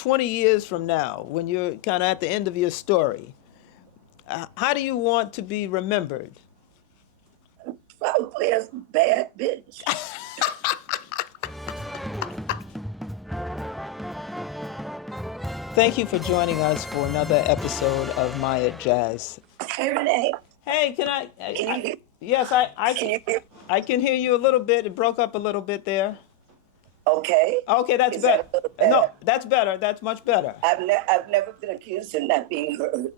20 years from now, when you're kind of at the end of your story, how do you want to be remembered? Probably as a bad bitch. Thank you for joining us for another episode of MyattJazz. Hey, Renee. Hey, can I? Can you, Yes, can you hear? I can hear you a little bit. It broke up a little bit there. Okay. Okay, that's Is better. that a little better? No, that's better. That's much better. I've never been accused of not being heard.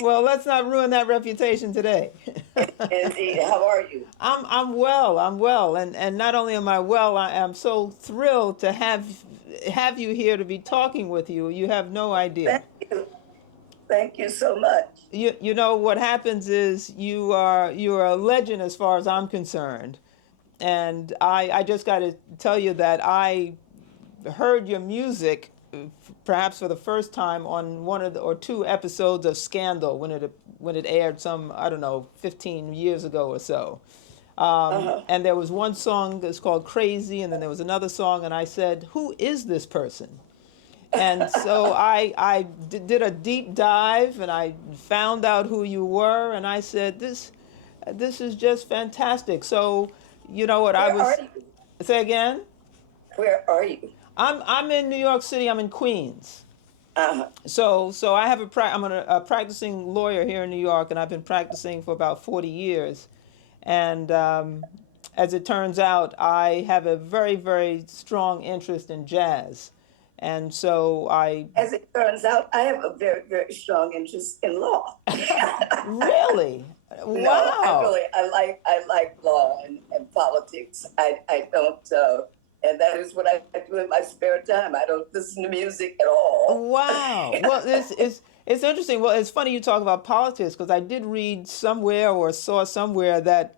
Well, let's not ruin that reputation today. Indeed. How are you? I'm well. I'm well, and not only am I well, I am so thrilled to have you here to be talking with you. You have no idea. Thank you. Thank you so much. You know what happens is you are a legend as far as I'm concerned, and I just got to tell you that I heard your music perhaps for the first time on one of the, or two episodes of Scandal when it aired some, I don't know, 15 years ago or so. And there was one song that's called Crazy, and then there was another song, and I said, who is this person? And so I did a deep dive, and I found out who you were, and I said, this is just fantastic. So, you know what, Where are you? Say again? Where are you? I'm in New York City. I'm in Queens. Uh-huh. So I have I'm a practicing lawyer here in New York, and I've been practicing for about 40 years. And as it turns out, I have a very, very strong interest in jazz. And so As it turns out, I have a very, very strong interest in law. Really? Wow. No, I like law and politics. I don't, and that is what I do in my spare time. I don't listen to music at all. Wow. Well, it's interesting. Well, it's funny you talk about politics, because I did read somewhere or saw somewhere that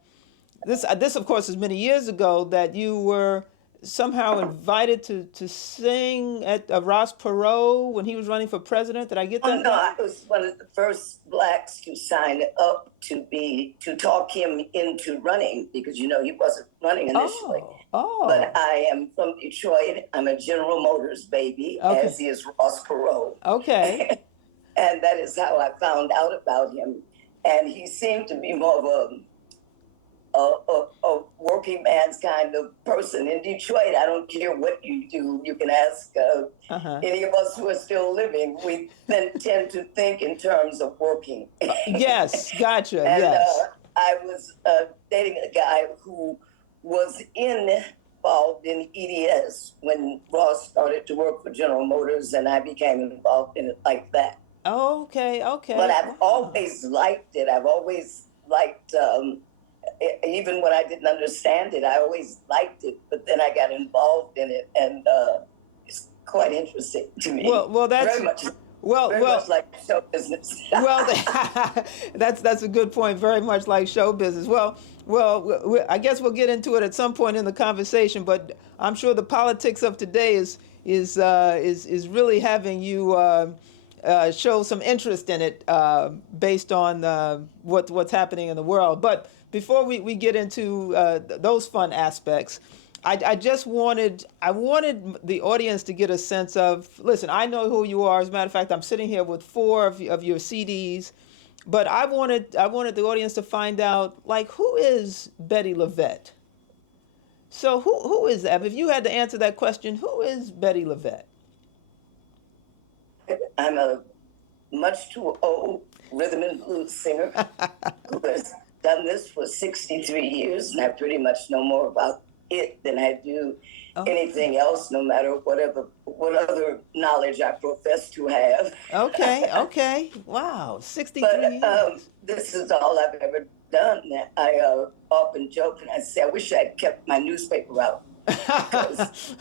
this of course is many years ago, that you were somehow invited to sing at Ross Perot when he was running for president. Did I get that? Oh, no, I was one of the first blacks to sign up to talk him into running, because he wasn't running initially. Oh. But I am from Detroit. I'm a General Motors baby, Okay. as is Ross Perot. Okay. And that is how I found out about him. And he seemed to be more of a working man's kind of person. In Detroit, I don't care what you do. You can ask any of us who are still living. We then tend to think in terms of working. Yes, gotcha. And yes. I was dating a guy who was involved in EDS when Ross started to work for General Motors, and I became involved in it like that. Okay. But I've always liked it. I've always liked, even when I didn't understand it, I always liked it. But then I got involved in it, and it's quite interesting to me. Well, that's very much like show business. Well, that's a good point. Very much like show business. Well, I guess we'll get into it at some point in the conversation. But I'm sure the politics of today is really having you show some interest in it based on what's happening in the world. But before we get into those fun aspects, I wanted the audience to get a sense of, listen, I know who you are. As a matter of fact, I'm sitting here with 4 of your CDs, but I wanted the audience to find out, like, who is Bettye LaVette? So who is that? If you had to answer that question, who is Bettye LaVette? I'm a much too old rhythm and blues singer who has done this for 63 years, and I pretty much know more about it than I do anything else, no matter what other knowledge I profess to have. Okay. Wow, 63 years. This is all I've ever done. I often joke and I say, I wish I'd kept my newspaper out. Because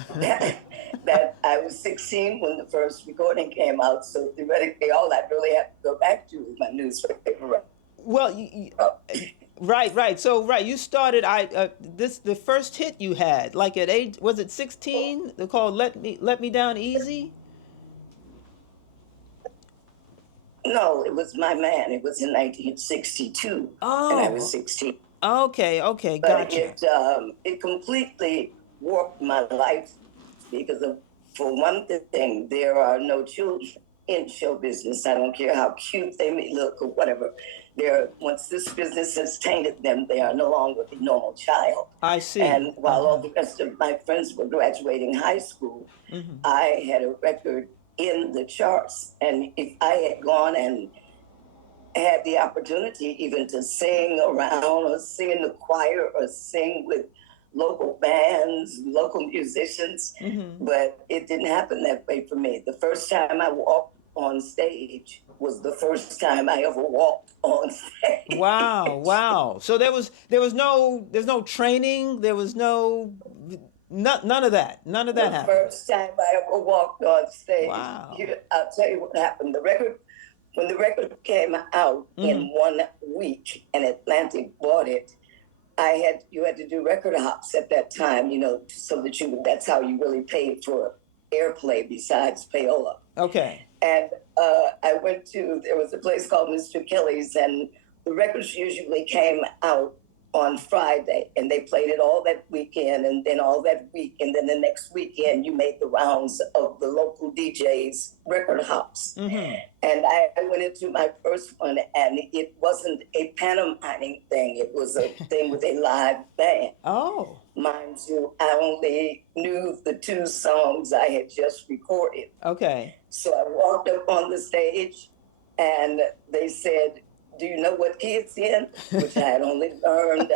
that I was 16 when the first recording came out, so theoretically all I really have to go back to is my newspaper. Well, right. So you started. The first hit you had, like at age, was it 16? They're called "Let Me Down Easy." No, it was My Man. It was in 1962, and I was 16. Okay, But gotcha. it completely warped my life because of for one thing, there are no children in show business. I don't care how cute they may look or whatever. Once this business has tainted them, they are no longer the normal child. I see. And while all the rest of my friends were graduating high school, I had a record in the charts. And if I had gone and had the opportunity even to sing around or sing in the choir or sing with local bands, local musicians, but it didn't happen that way for me. The first time I walked on stage was the first time I ever walked on stage. Wow. So there's no training, there was none of that. None of that The happened. first time I ever walked on stage. Wow. I'll tell you what happened. When the record came out in 1 week and Atlantic bought it, you had to do record hops at that time, so that that's how you really paid for airplay besides payola. Okay. And there was a place called Mr. Kelly's, and the records usually came out on Friday, and they played it all that weekend, and then all that week, and then the next weekend you made the rounds of the local DJs record hops. And I went into my first one, and it wasn't a pantomiming thing. It was a thing with a live band. Oh. Mind you, I only knew the 2 songs I had just recorded. Okay. So I walked up on the stage, and they said, "Do you know what key it's in?" Which I had only learned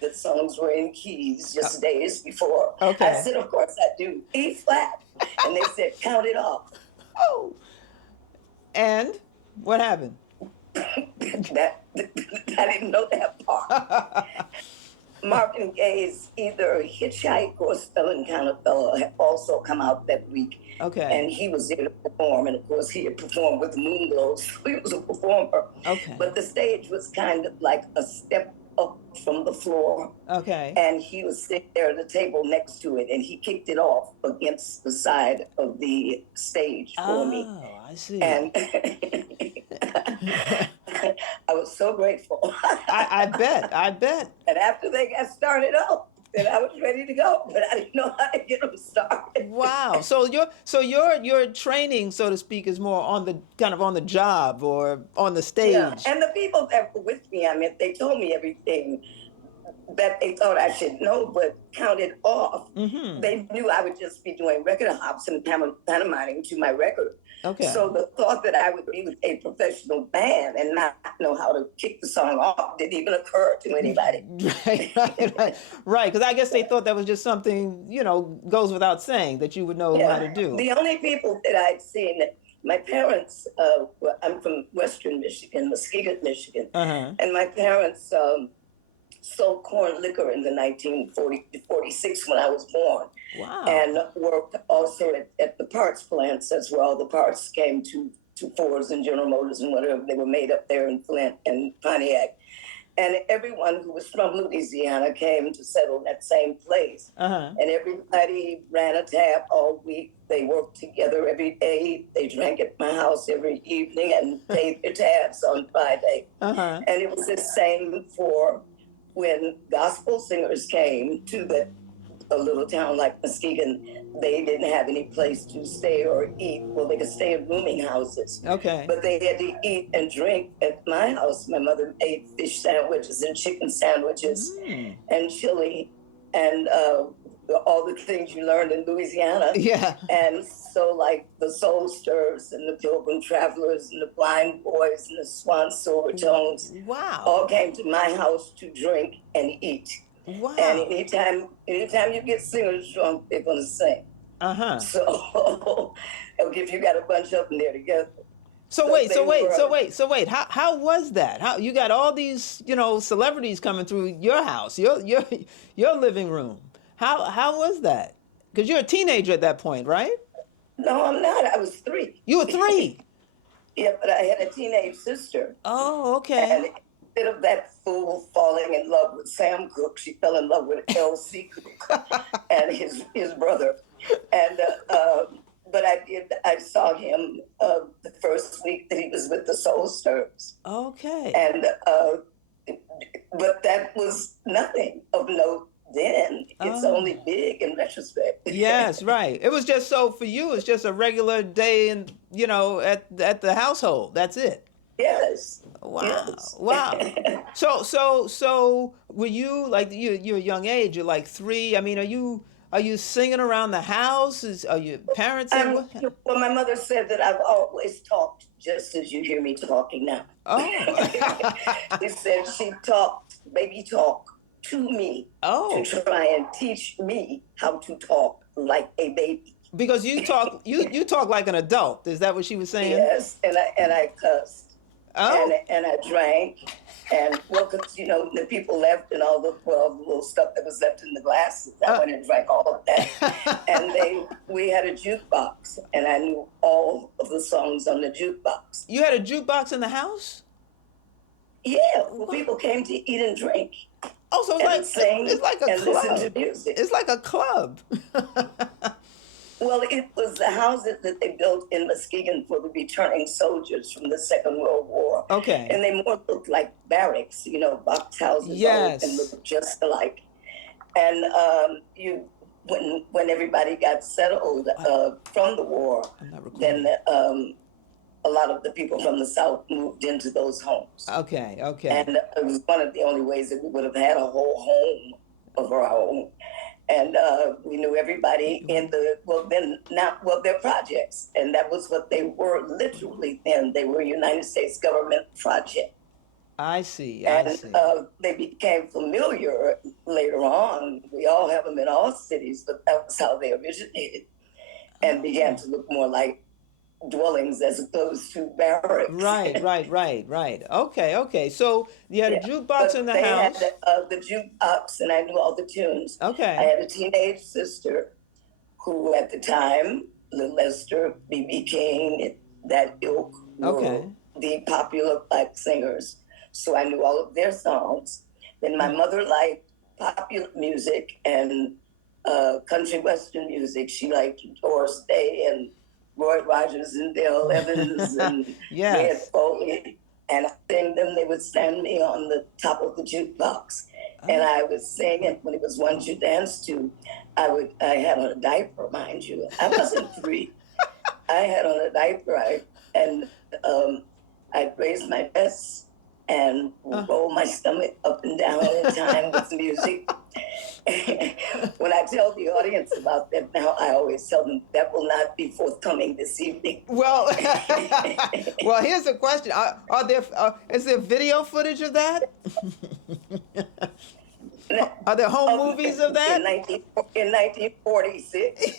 the songs were in keys just days before. Okay. I said, "Of course I do. E flat." And they said, "Count it off." Oh. And what happened? I didn't know that part. Marvin Gaye's either Hitchhike or Spelling Counterfella had also come out that week. Okay. And he was there to perform. And of course, he had performed with Moonglow, so he was a performer. Okay. But the stage was kind of like a step up from the floor. Okay. And he was sitting there at the table next to it, and he kicked it off against the side of the stage for me. Oh, I see. And I was so grateful. I bet. And after they got started up, then I was ready to go, but I didn't know how to get them started. Wow. So your training, so to speak, is more on the job or on the stage. Yeah. And the people that were with me, I mean, they told me everything that they thought I should know, but counted off. They knew I would just be doing record hops and pantomiming to my record. Okay. So the thought that I would be with a professional band and not know how to kick the song off didn't even occur to anybody. Right. Because I guess they thought that was just something, goes without saying that you would know how to do. The only people that I'd seen, my parents, I'm from Western Michigan, Muskegon, Michigan, and my parents sold corn liquor in the 1946 when I was born. Wow. And worked also at the parts plants as well. The parts came to Fords and General Motors and whatever. They were made up there in Flint and Pontiac. And everyone who was from Louisiana came to settle in that same place. And everybody ran a tab all week. They worked together every day. They drank at my house every evening and paid their tabs on Friday. And it was the same for when gospel singers came to a little town like Muskegon. They didn't have any place to stay or eat. Well, they could stay in rooming houses. Okay. But they had to eat and drink at my house. My mother made fish sandwiches and chicken sandwiches and chili and all the things you learned in Louisiana. Yeah. And so like the Soul Stirrers and the Pilgrim Travelers and the Blind Boys and the Swan Silvertones all came to my house to drink and eat. Wow. And anytime you get singers drunk, they're going to sing. So if you got a bunch of them there together. So wait. How was that? How you got all these, celebrities coming through your house, your living room? How was that? Because you're a teenager at that point, right? No, I'm not. I was 3. You were 3? Yeah, but I had a teenage sister. Oh, okay. And instead of that fool falling in love with Sam Cooke, she fell in love with L.C. Cooke and his brother. And but I saw him the first week that he was with the Soul Stirrers. Okay. And but that was nothing of note then. It's Oh. only big in retrospect. Yes, right. It was just so for you. It's just a regular day, and at the household. That's it. Yes, Wow, yes. wow. So were you like you're a young age? You're like 3. I mean, are you singing around the house? Are your parents in? What? Well, my mother said that I've always talked just as you hear me talking now. Oh, She said she talked, baby talk to me oh. to try and teach me how to talk like a baby. Because you talk like an adult. Is that what she was saying? Yes, and I cussed. Oh, And I drank, and well, because the people left and all the little stuff that was left in the glasses. I went and drank all of that, and we had a jukebox, and I knew all of the songs on the jukebox. you had a jukebox in the house? Yeah, well, people came to eat and drink Oh, so and sing it's like a and listen to club. music. It's like a club. Well, it was the houses that they built in Muskegon for the returning soldiers from the Second World War. Okay. And they more looked like barracks, box houses, Yes. and looked just alike. And when everybody got settled from the war, I'm not recording. then a lot of the people from the South moved into those homes. Okay. And it was one of the only ways that we would have had a whole home of our own. And we knew everybody in their projects. And that was what they were literally then. They were United States government project. I see. And they became familiar later on. We all have them in all cities, but that was how they originated and began to look more like dwellings as opposed to barracks. Right. Okay. So you had a jukebox But in the they house. had the jukebox, and I knew all the tunes. Okay. I had a teenage sister who, at the time, Little Esther, B.B. King, that ilk were the popular black singers. So I knew all of their songs. Then my mother liked popular music and country western music. She liked Doris Day and Roy Rogers and Dale Evans and Red Foley. And I sang them. They would stand me on the top of the jukebox. And I would sing, and when it was one you dance to, I had on a diaper, mind you. I wasn't 3. I had on a diaper, and I'd raise my chest and roll my stomach up and down in time with music. When I tell the audience about that now, I always tell them that will not be forthcoming this evening. Well, well, here's the question: is there video footage of that? Are there home movies of that? In 1946,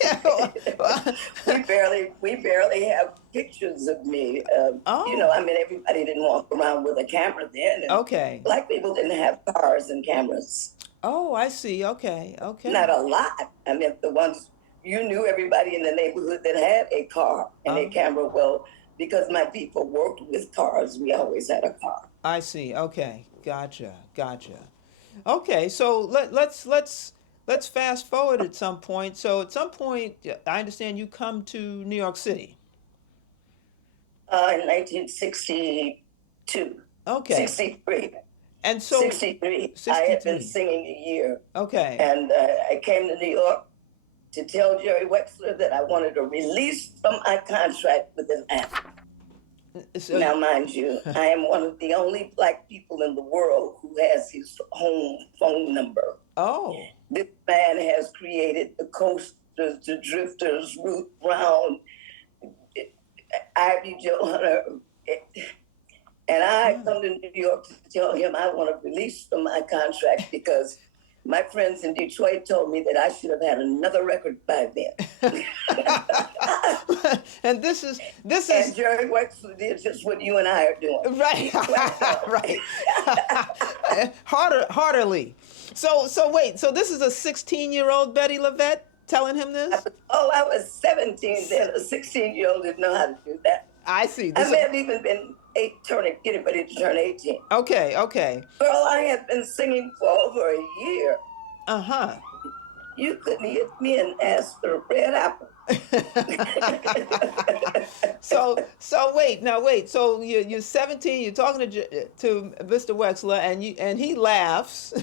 we barely have pictures of me. I mean, everybody didn't walk around with a camera then. And black people didn't have cars and cameras. Oh, I see. Okay. Not a lot. I mean, the ones you knew everybody in the neighborhood that had a car and a camera. Well, because my people worked with cars, we always had a car. I see. Okay. Gotcha. Okay, so let's fast forward at some point. So at some point, I understand you come to New York City. In 1962. Okay. 63. And so 63. I had been singing a year. Okay. And I came to New York to tell Jerry Wexler that I wanted a release from my contract with an act. Now, mind you, I am one of the only black people in the world who has his home phone number. Oh. This man has created the Coasters, the Drifters, Ruth Brown, Ivy Jo Hunter. And I come to New York to tell him I want a release from my contract because my friends in Detroit told me that I should have had another record by then. And this is and Jerry Wexler did just what you and I are doing. Right. Heartily. So wait, so this is a 16-year-old Bettye LaVette telling him this? I was 17 then. A 16-year-old didn't know how to do that. I see. I may have even been getting ready to turn 18. Okay. Girl, I had been singing for over a year. Uh-huh. You couldn't hit me and ask for a red apple. So wait. So you're 17. You're talking to Mr. Wexler, and he laughs,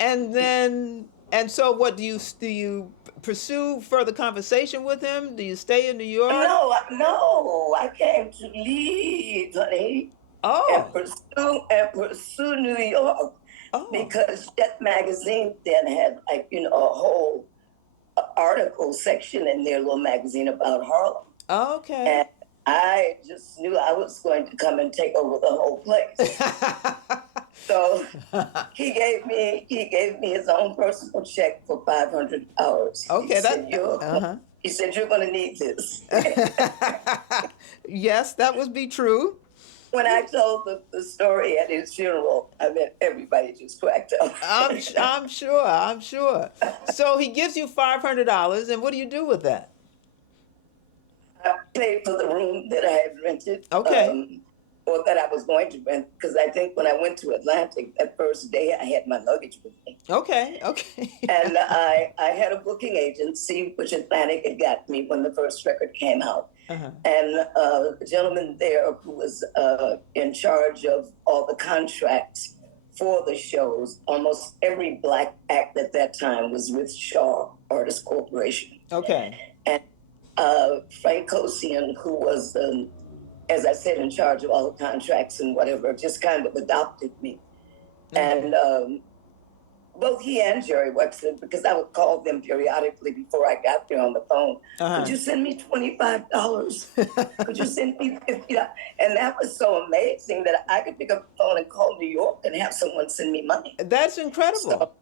And then, and so what do you pursue further conversation with him? Do you stay in New York? No, no, I came to leave, honey, Oh, and pursue New York oh, because that magazine then had like a whole article section in their little magazine about Harlem, okay. and I just knew I was going to come and take over the whole place. So he gave me his own personal check for $500. Okay, uh-huh. He said you're going to need this. Yes, that would be true. When I told the story at his funeral, I mean everybody just cracked up. I'm sure. I'm sure. So he gives you $500, and what do you do with that? I paid for the room that I had rented. Okay. Or that I was going to rent, because I think when I went to Atlantic that first day, I had my luggage with me. Okay. Okay. And I had a booking agency, which Atlantic had got me when the first record came out. Uh-huh. And a gentleman there who was in charge of all the contracts for the shows, almost every black act at that time was with Shaw Artist Corporation. Okay. And Frank Kosian, who was as I said, in charge of all the contracts and whatever, just kind of adopted me. Mm-hmm. And both he and Jerry Wexler, because I would call them periodically before I got there on the phone. Uh-huh. Could you send me $25? Could you send me $50? And that was so amazing that I could pick up the phone and call New York and have someone send me money. That's incredible.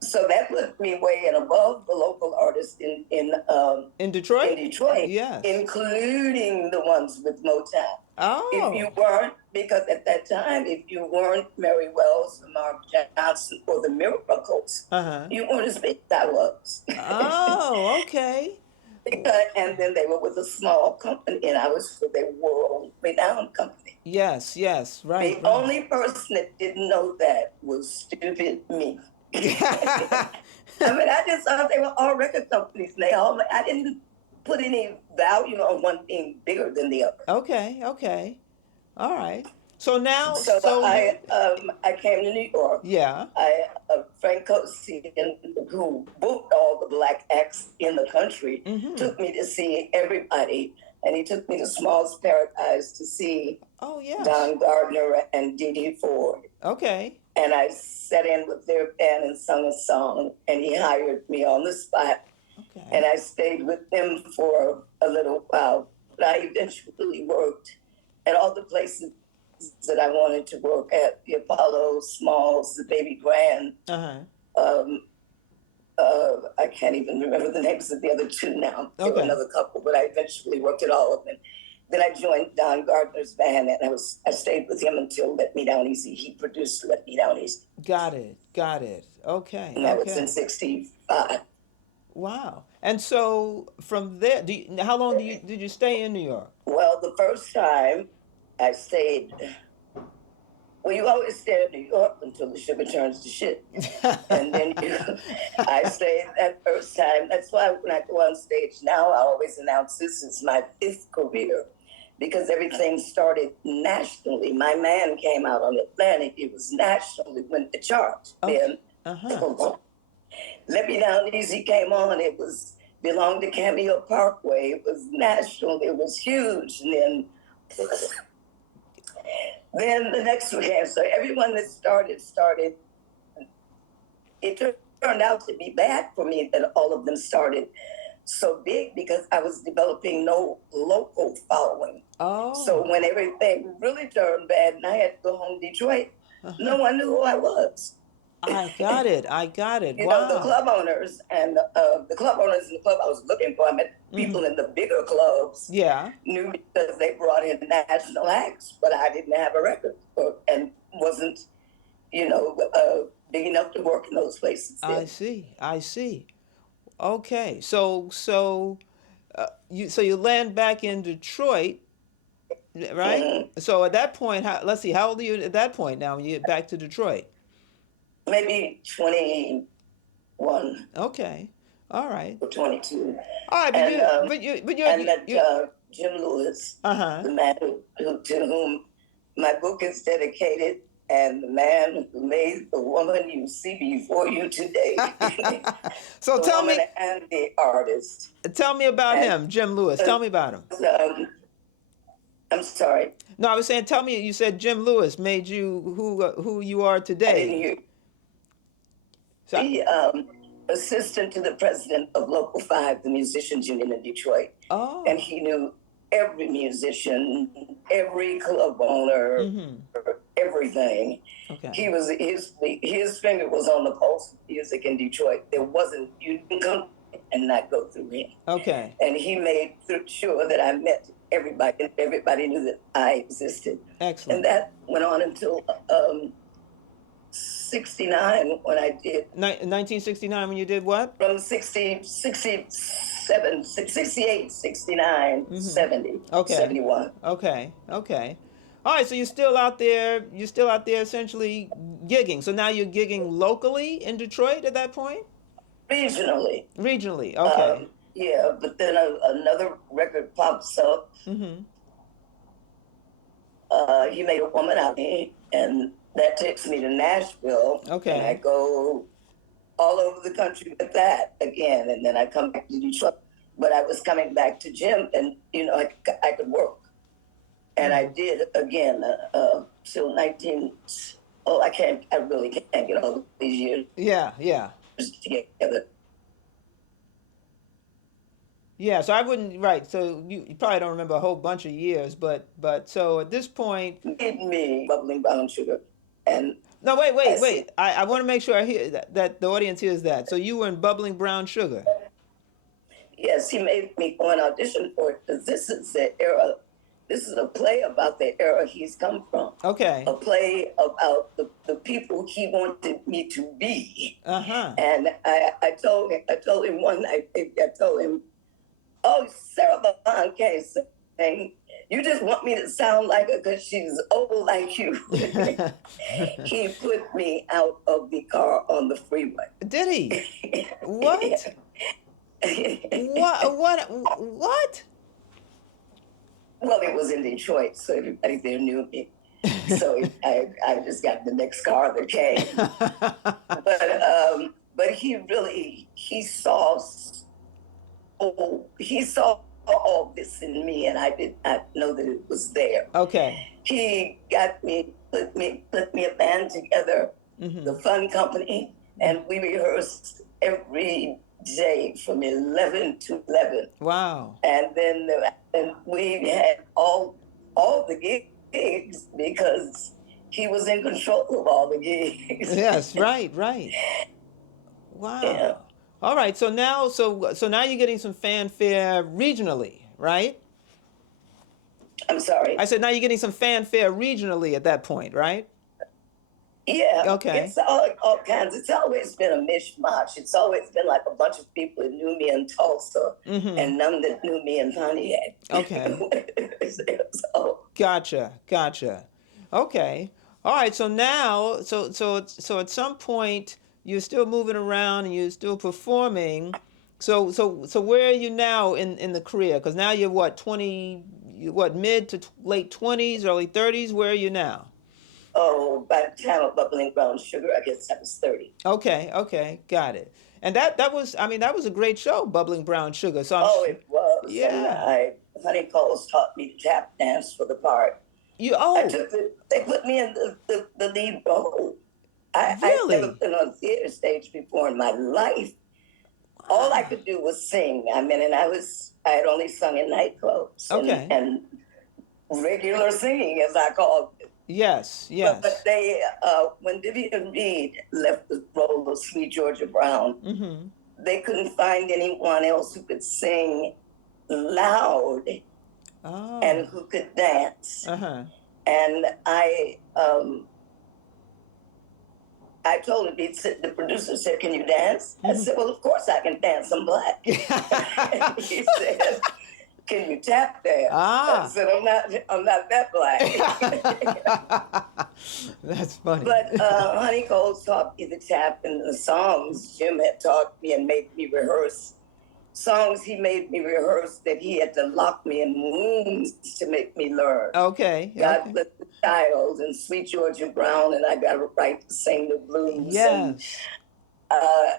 So that put me way and above the local artists in Detroit? In Detroit, yes. Including the ones with Motown. Oh. If you weren't, because at that time, if you weren't Mary Wells, Mark Johnson, or the Miracles, uh-huh. you weren't as big as I was. Oh, okay. And then they were with a small company, and I was with a world-renowned company. Yes, right. The only person that didn't know that was stupid me. I mean, I just thought they were all record companies. I didn't put any value on one being bigger than the other. Okay. All right. So now, I came to New York. Yeah. Frank Kosian, who booked all the black acts in the country, mm-hmm. took me to see everybody, and he took me to Small's Paradise to see Don Gardner and Dee Ford. Okay. And I sat in with their band and sung a song, and he hired me on the spot. Okay. And I stayed with them for a little while. But I eventually worked at all the places that I wanted to work at, the Apollo, Smalls, the Baby Grand. Uh-huh. I can't even remember the names of the other two now. There were another couple, but I eventually worked at all of them. Then I joined Don Gardner's band, and I stayed with him until Let Me Down Easy. He produced Let Me Down Easy. Got it. Okay. And that was in 1965. Wow. And so from there, how long did you stay in New York? Well, the first time I stayed, well, you always stay in New York until the sugar turns to shit. And then I stayed that first time. That's why when I go on stage now, I always announce this is my 5th career, because everything started nationally. My man came out on Atlantic. It was national. It went to charts. Okay. Then Let Me Down Easy came on. It belonged to Cameo Parkway. It was national. It was huge. And then the next one came. So everyone that started. It turned out to be bad for me that all of them started so big, because I was developing no local following. Oh. So when everything really turned bad and I had to go home to Detroit, no one knew who I was. I got it. You know, the club owners and the club owners in the club I was looking for, I met people in the bigger clubs. Yeah. Knew because they brought in national acts, but I didn't have a record and wasn't, big enough to work in those places. I see. Okay. So you land back in Detroit, right? Mm-hmm. So at that point, let's see, how old are you at that point now when you get back to Detroit? Maybe 21. Okay. All right. Or 22. All right, Jim Lewis, the man to whom my book is dedicated, and the man who made the woman you see before you today. So the woman and the artist. Tell me about And, him, Jim Lewis. Tell me about him. I'm sorry. No, I was saying, tell me. You said Jim Lewis made you who you are I didn't today. hear. So, The assistant to the president of Local 5, the musicians union in Detroit. oh, And he knew every musician, every club owner, everything. okay. He was his finger was on the pulse of music in Detroit. You didn't come and not go through him. Okay. And he made sure that I met everybody, and everybody knew that I existed. Excellent. And that went on until 69 when I did. 1969 when you did what? From 67, 68, 69, 70, Okay. 71. Okay. Okay. All right. So you're still out there. You're still out there, essentially gigging. So now you're gigging locally in Detroit at that point. Regionally. Regionally. Okay. Yeah, but then another record pops up. He made a woman out of me, and that takes me to Nashville. Okay. And I go all over the country with that again, and then I come back to Detroit. But I was coming back to Jim, and I could work, and I did again till 19. Oh, I really can't get all these years. Yeah. Together. Yeah, so I wouldn't, right, so you probably don't remember a whole bunch of years, but so at this point, Give me bubbling brown sugar, and no, wait, I want to make sure I hear that the audience hears that. So you were in Bubbling Brown Sugar. yes, he made me go and audition for it because this is the era. This is a play about the era he's come from. Okay. A play about the people he wanted me to be. And I told him one night, I told him, oh, Sarah Vaughan can't sing. You just want me to sound like her because she's old like you. He put me out of the car on the freeway. Did he? What? What? Well, it was in Detroit, so everybody there knew me. So I just got the next car that came. But he saw all this in me, and I did not know that it was there. Okay. He got me, put me a band together, the Fun Company, and we rehearsed every day from 11 to 11. Wow. And then we had all the gigs because he was in control of all the gigs. Yes, right. Wow. Yeah. All right, so now you're getting some fanfare regionally, right? I'm sorry. I said now you're getting some fanfare regionally at that point, right? Yeah. Okay. It's all kinds. It's always been a mishmash. It's always been like a bunch of people that knew me in Tulsa and none that knew me in Pontiac. Okay. So, Gotcha. Okay. All right. So now, so at some point you're still moving around and you're still performing. So where are you now in the career? Because now you're what, mid to late 20s, early 30s? Where are you now? Oh, by the time of Bubbling Brown Sugar, I guess I was 30. Okay, got it. And that was a great show, Bubbling Brown Sugar. So It was. Yeah. And Honey Coles taught me to tap dance for the part. They put me in the lead role. I've never been on a theater stage before in my life. All I could do was sing. I had only sung in nightclubs. Okay. And regular singing, as I call it. Yes. But they, when Vivian Reed left the role of Sweet Georgia Brown, they couldn't find anyone else who could sing loud and who could dance. And I told him, the producer said, "Can you dance?" I said, "Well, of course I can dance. I'm black." He said, "Can you tap dance?" I said, I'm not that black. That's funny. But Honey Coles taught me the tap and the songs. Jim had taught me and made me rehearse songs he made me rehearse that he had to lock me in rooms to make me learn. Okay. God Okay. Bless the Child and Sweet Georgia Brown, and I got to write to sing the blues. Yes. Uh,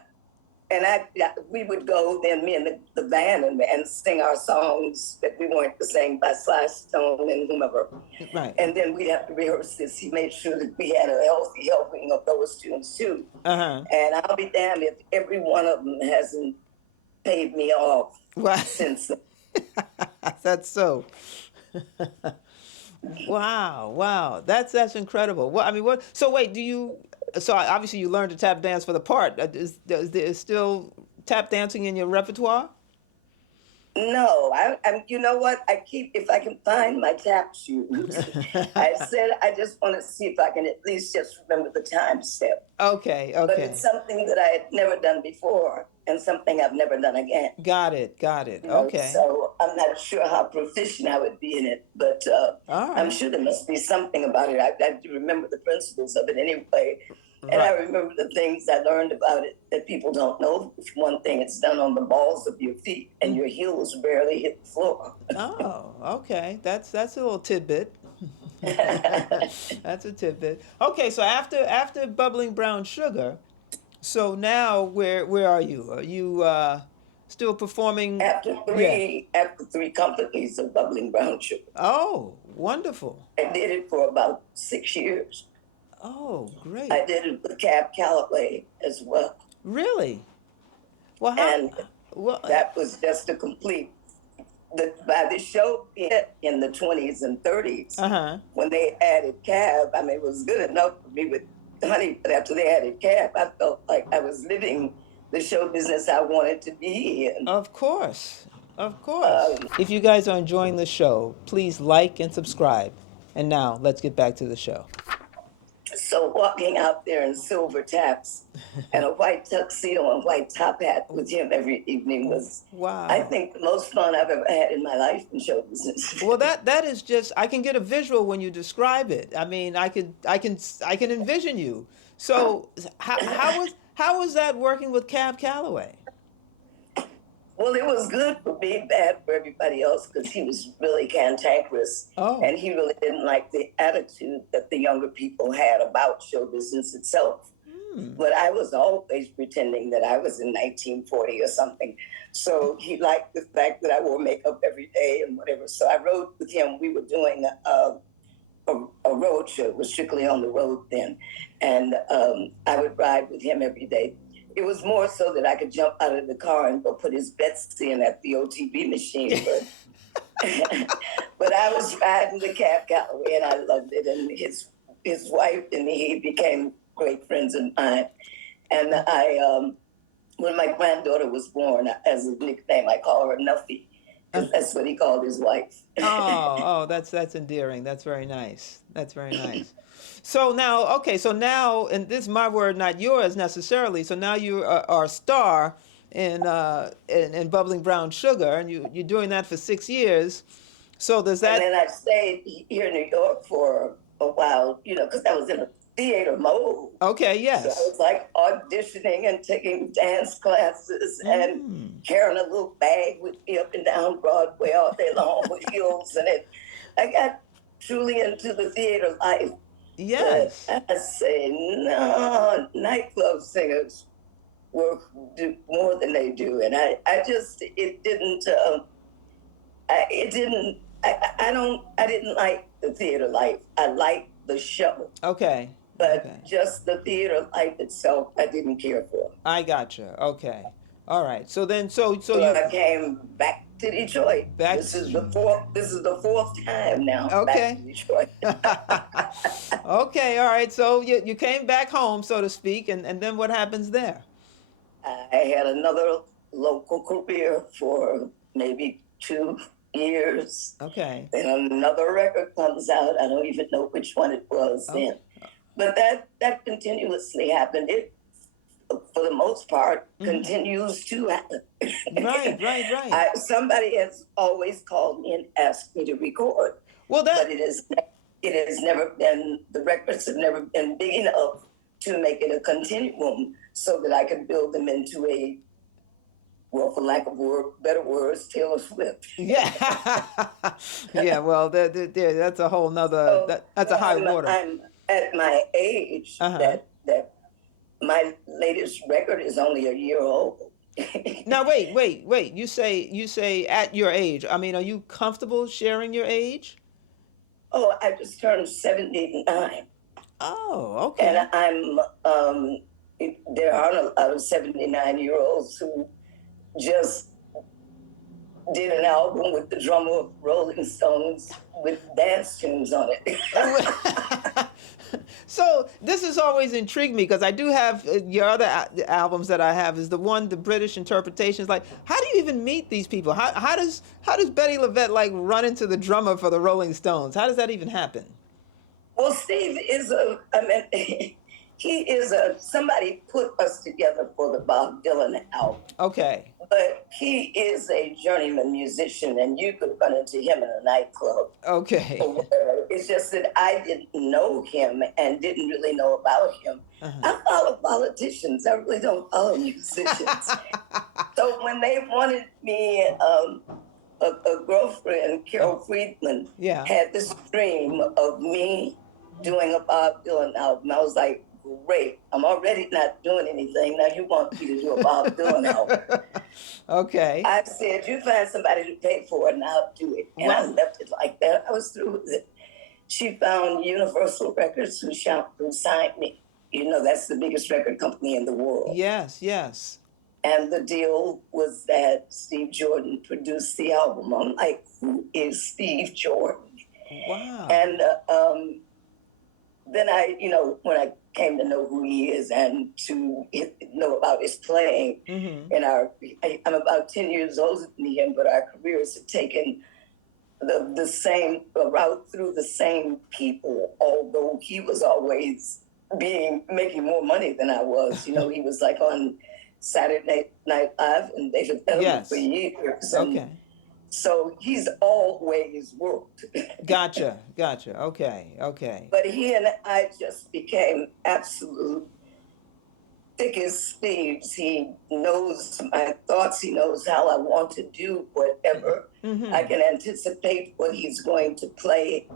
we would go then, me and the band, and sing our songs that we wanted to sing by Sly Stone and whomever. Right. And then we'd have to rehearse this. He made sure that we had a healthy helping of those tunes too. Uh-huh. And I'll be damned if every one of them hasn't paid me off Wow. since then. That's so. Wow, wow. That's incredible. Well, I mean, what? So wait, so obviously you learned to tap dance for the part. Is still tap dancing in your repertoire? No, I'm. You know what? If I can find my tap shoes. I said I just want to see if I can at least just remember the time step. Okay, But okay. it's something that I had never done before, and something I've never done again. Got it, You know, okay. so I'm not sure how proficient I would be in it, but All I'm right. sure there must be something about it. I do remember the principles of it anyway. And I Right. remember the things I learned about it that people don't know. One thing, it's done on the balls of your feet, and your heels barely hit the floor. Oh, okay. That's a little tidbit. That's a tidbit. Okay, so after Bubbling Brown Sugar, so now where are you? Are you still performing? After three companies of Bubbling Brown Sugar, Oh, wonderful. I did it for about 6 years. Oh, great. I did it with Cab Calloway as well. Really? Well, And well, that was just a complete. By the show in the 20s and 30s, uh-huh. when they added Cab, I mean, it was good enough for me with Honey, but after they added Cab, I felt like I was living the show business I wanted to be in. Of course. Of course. If you guys are enjoying the show, please like and subscribe. And now, let's get back to the show. So walking out there in silver taps and a white tuxedo and white top hat with him every evening was, Wow. I think, the most fun I've ever had in my life in show business. Well, that is just, I can get a visual when you describe it. I mean, I can envision you. So how was that working with Cab Calloway? Well, it was good for me, bad for everybody else, because he was really cantankerous. Oh. And he really didn't like the attitude that the younger people had about show business itself. But I was always pretending that I was in 1940 or something. So he liked the fact that I wore makeup every day and whatever. So I rode with him. We were doing a road show. It was strictly on the road then. And I would ride with him every day. It was more so that I could jump out of the car and go put his bets in at the OTB machine. But I was riding the Cab Calloway, and I loved it. And his wife and he became great friends of mine. And when my granddaughter was born, as a nickname, I call her Nuffy. That's what he called his wife. Oh, that's endearing. That's very nice. That's very nice. So now, okay, and this is my word, not yours necessarily. So now you are a star in Bubbling Brown Sugar, and you're doing that for 6 years. So does that? And then I stayed here in New York for a while, because I was in a theater mode. Okay, yes. So I was like auditioning and taking dance classes and carrying a little bag with me up and down Broadway all day long with heels in it. I got truly into the theater life. Yes. But I say, no, nightclub singers do more than they do. And I didn't like the theater life. I liked the show. Okay. But just the theater life itself, I didn't care for. I gotcha. Okay. All right. So I came back to Detroit. This is the fourth time now. Okay. Back to Detroit. Okay. All right. So you came back home, so to speak, and then what happens there? I had another local career for maybe 2 years. Okay. Then another record comes out. I don't even know which one it was then. But that continuously happened. It, for the most part, continues to happen. Right. Somebody has always called me and asked me to record. Well, but it has never been, the records have never been big enough to make it a continuum so that I could build them into a well, for lack of better words, Taylor Swift. Yeah. Yeah, well, that's a whole nother, So that's a high water. I'm at my age Uh-huh. that my latest record is only a year old. Now, wait. You say at your age. I mean, are you comfortable sharing your age? Oh, I just turned 79. Oh, And okay. there aren't a lot of 79-year-olds who just did an album with the drummer of Rolling Stones with dance tunes on it. So this has always intrigued me because I do have your other albums that I have is the British interpretations. Like, how do you even meet these people? How does Bettye LaVette like run into the drummer for the Rolling Stones? How does that even happen? Well, Steve is he is somebody put us together for the Bob Dylan album. Okay. But he is a journeyman musician, and you could run into him in a nightclub. Okay. Or whatever. It's just that I didn't know him and didn't really know about him. Uh-huh. I follow politicians. I really don't follow musicians. So when they wanted me, a girlfriend, Carol Friedman, Yeah. had this dream of me doing a Bob Dylan album. I was like, great. I'm already not doing anything. Now you want me to do a Bob Dylan album. Okay. I said, you find somebody to pay for it and I'll do it. And I left it like that. I was through with it. She found Universal Records who signed me. You know, that's the biggest record company in the world. Yes, yes. And the deal was that Steve Jordan produced the album. I'm like, who is Steve Jordan? Wow. And then when I came to know who he is and to know about his playing, and I'm about 10 years older than him, but our careers have taken the same route through the same people, although he was always making more money than I was. You know, he was like on Saturday Night Live and David Letterman for years. Okay. So he's always worked. Gotcha. Okay. But he and I just became absolute thick as thieves. He knows my thoughts. He knows how I want to do whatever. I can anticipate what he's going to play.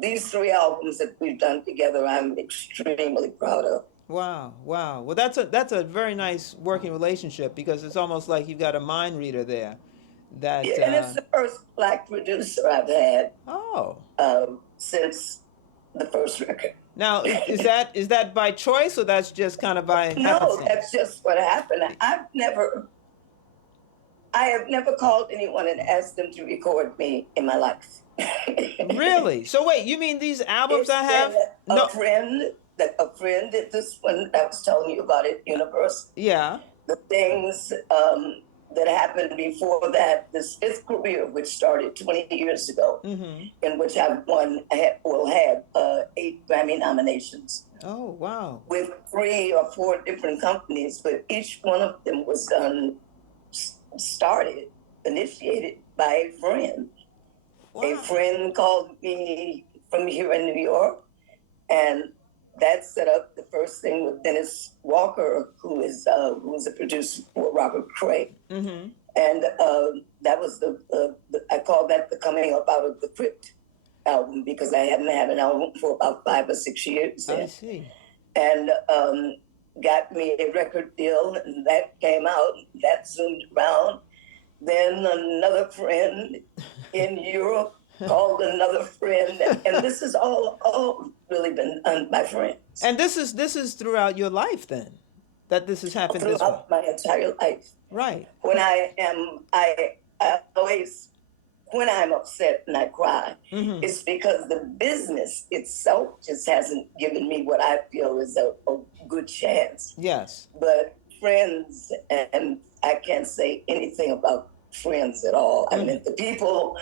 These 3 albums that we've done together, I'm extremely proud of. Wow. Well, that's a very nice working relationship because it's almost like you've got a mind reader there. That Yeah, and it's the first Black producer I've had since the first record. Now, is that by choice or that's just kind of by No, happenstance? that's just what happened. I have never called anyone and asked them to record me in my life. Really? So wait, you mean these albums It's I have? been a friend did this one I was telling you about at Universal. Yeah. The things that happened before that, this 5th career, which started 20 years ago, in which I will have 8 Grammy nominations. Oh, wow. With 3 or 4 different companies, but each one of them was initiated by a friend. Wow. A friend called me from here in New York, and that set up the first thing with Dennis Walker, who is a producer for Robert Cray. And that was I call that the Coming Up Out of the Crypt album, because I hadn't had an album for about 5 or 6 years. I see. And got me a record deal, and that came out. That zoomed around. Then another friend in Europe called another friend, and this has all really been done by friends. And this is throughout your life then, that this has happened this way. Throughout my entire life. Right. When I always, when I'm upset and I cry, it's because the business itself just hasn't given me what I feel is a good chance. Yes. But friends, and I can't say anything about friends at all. I mean, the people,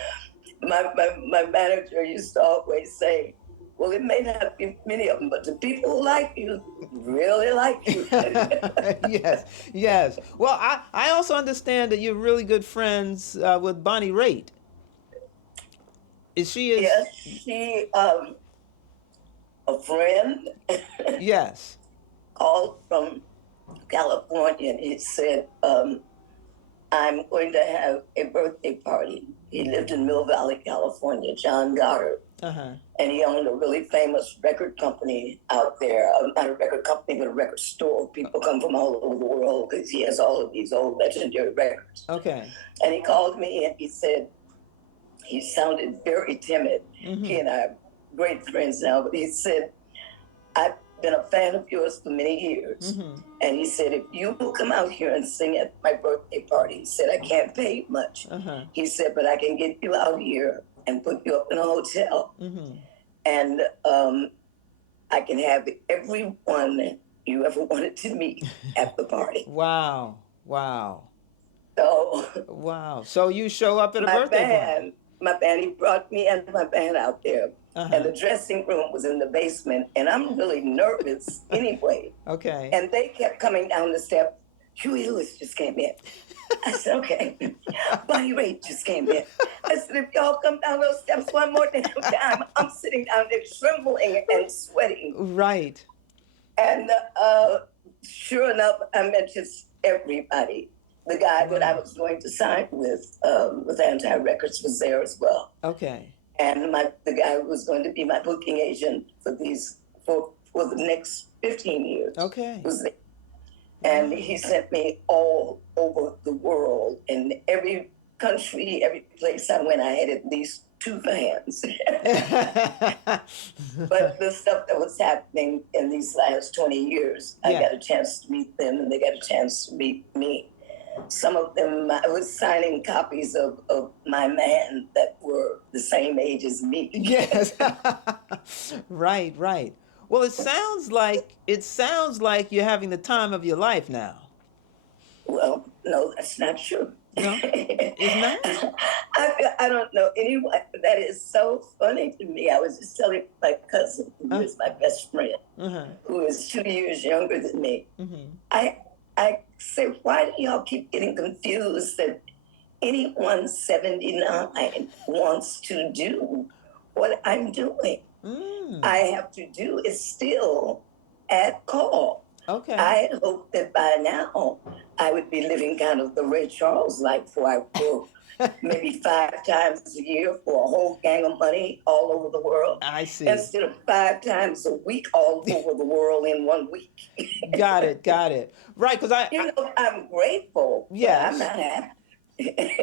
my manager used to always say, well, it may not be many of them, but the people who like you really like you. Yes. Well, I also understand that you're really good friends with Bonnie Raitt. Yes, she, a friend. Yes. Called from California, and he said, I'm going to have a birthday party. He lived in Mill Valley, California, John Goddard. Uh-huh. And he owned a really famous record company out there. Not a record company, but a record store. People come from all over the world because he has all of these old legendary records. Okay. And he called me and he said, he sounded very timid. Mm-hmm. He and I are great friends now, but he said, I've been a fan of yours for many years. Mm-hmm. And he said, if you will come out here and sing at my birthday party, he said, I can't pay you much. Uh-huh. He said, but I can get you out here and put you up in a hotel. Mm-hmm. And I can have everyone you ever wanted to meet at the party. Wow. Wow. So Wow. So you show up at a birthday party. My band, he brought me and my band out there. Uh-huh. And the dressing room was in the basement. And I'm really nervous anyway. Okay. And they kept coming down the steps. Huey Lewis just came in. I said, okay. Bonnie Raitt just came in. I said, if y'all come down those steps one more damn time, I'm sitting down there trembling and sweating. Right. And sure enough, I met just everybody. The guy that I was going to sign with Anti Records was there as well. Okay. And the guy who was going to be my booking agent for the next 15 years. Okay. Was there. And he sent me all over the world. In every country, every place I went, I had at least 2 fans. But the stuff that was happening in these last 20 years, I got a chance to meet them and they got a chance to meet me. Some of them, I was signing copies of my man that were the same age as me. Yes. Right, right. Well, it sounds like you're having the time of your life now. Well, no, that's not true. No, it's not. I don't know anyone. That is so funny to me. I was just telling my cousin, who is my best friend, who is 2 years younger than me. I say, why do y'all keep getting confused that anyone 79 wants to do what I'm doing? I have to do is still at call. Okay. I had hoped that by now I would be living kind of the Ray Charles life, where I work maybe 5 times a year for a whole gang of money all over the world. I see. Instead of 5 times a week all over the world in 1 week. Got it. Right, because I'm grateful. Yes. But I'm not happy.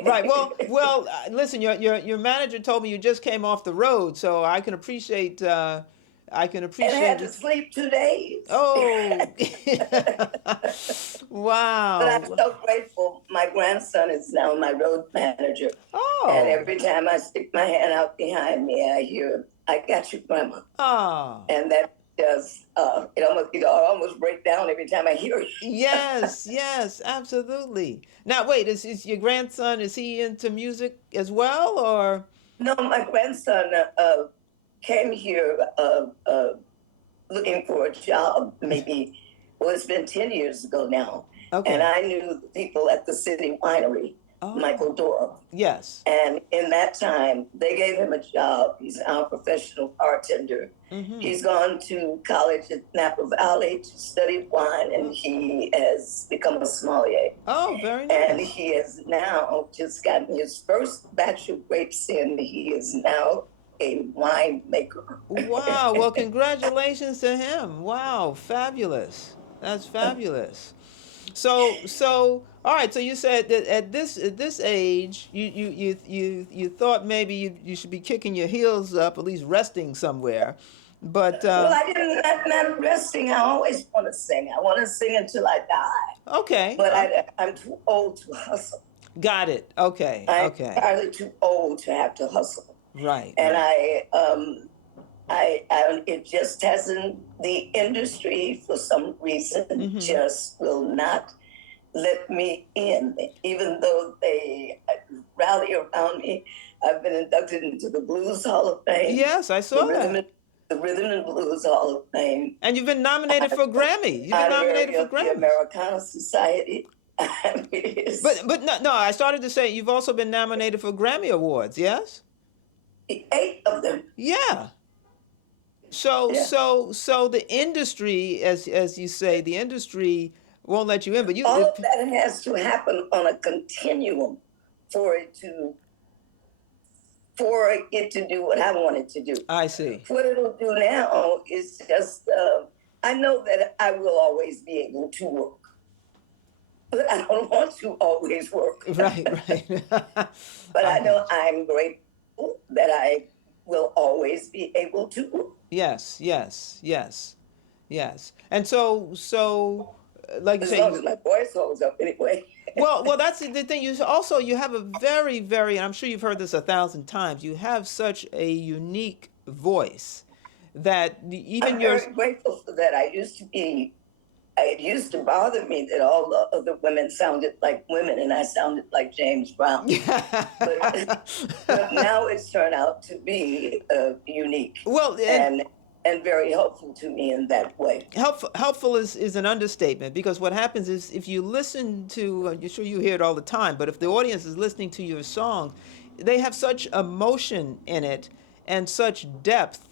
Right. Well. Listen, your manager told me you just came off the road, so I can appreciate. And I had to sleep 2 days. Oh. Wow. But I'm so grateful. My grandson is now my road manager. Oh. And every time I stick my hand out behind me, I hear, "I got you, Grandma." Oh. And that does, it almost break down every time I hear it. Yes, absolutely. Now, wait, is your grandson, is he into music as well, or? No, my grandson came here looking for a job, maybe, it's been 10 years ago now. Okay. And I knew the people at the city winery, Michael Dora. Yes. And in that time, they gave him a job. He's now a professional bartender. He's gone to college at Napa Valley to study wine, and he has become a sommelier. Oh, very nice. And he has now just gotten his first batch of grapes in. He is now a winemaker. Wow. Well, congratulations to him. Wow. Fabulous. That's fabulous. So, all right. So you said that at this age, you thought maybe you should be kicking your heels up, at least resting somewhere. But well, I didn't. I'm not resting. I always want to sing. I want to sing until I die. Okay. But I'm too old to hustle. Got it. Okay. I'm Okay. entirely too old to have to hustle. Right. And it just hasn't. The industry, for some reason, just will not let me in, even though they rally around me. I've been inducted into the Blues Hall of Fame. Yes, I saw that. The Rhythm and Blues Hall of Fame. And you've been nominated for Grammy. You've been nominated for Grammy. The Americana Society. But no, I started to say you've also been nominated for Grammy Awards, yes? 8 of them. Yeah. So the industry, as you say, the industry won't let you in. But All of that has to happen on a continuum for it to do what I want it to do. I see. What it'll do now is just, I know that I will always be able to work, but I don't want to always work. Right. But I know I'm grateful that I will always be able to work. Yes. And so, like you As say, long as my voice holds up anyway. well, that's the thing. You have a very, very, and I'm sure you've heard this 1,000 times. You have such a unique voice that even I'm very grateful for that. It used to bother me that all the other women sounded like women and I sounded like James Brown. but now it's turned out to be unique. Well, and very helpful to me in that way. Helpful is an understatement, because what happens is if you listen to, you're sure you hear it all the time, but if the audience is listening to your song, they have such emotion in it and such depth,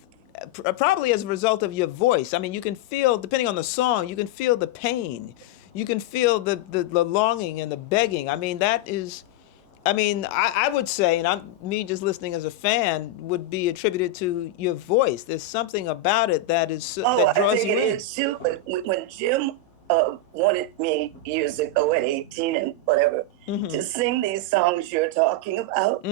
probably as a result of your voice. I mean, you can feel, depending on the song, you can feel the pain. You can feel the longing and the begging. I mean, I would say, and me just listening as a fan, would be attributed to your voice. There's something about it that that draws you in. I think it is too. But when Jim wanted me years ago at 18 and whatever to sing these songs you're talking about,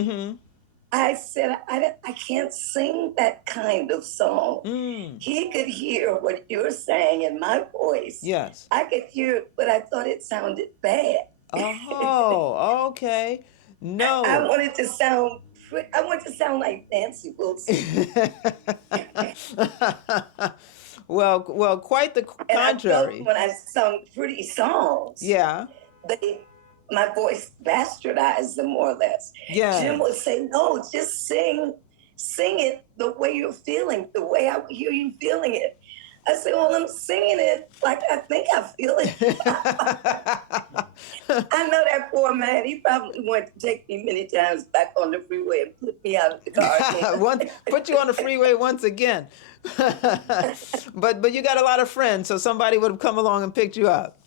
I said I can't sing that kind of song. He could hear what you're saying in my voice. Yes, I could hear it, but I thought it sounded bad. Oh, okay. No. I wanted to sound like Nancy Wilson. well, quite the contrary. And I felt when I sung pretty songs, yeah, my voice bastardized them more or less. Yeah. Jim would say, "No, just sing it the way you're feeling, the way I hear you feeling it." I said, "Well, I'm singing it like I think I feel it." I know that poor man. He probably wanted to take me many times back on the freeway and put me out of the car again. Put you on the freeway once again. But you got a lot of friends, so somebody would have come along and picked you up.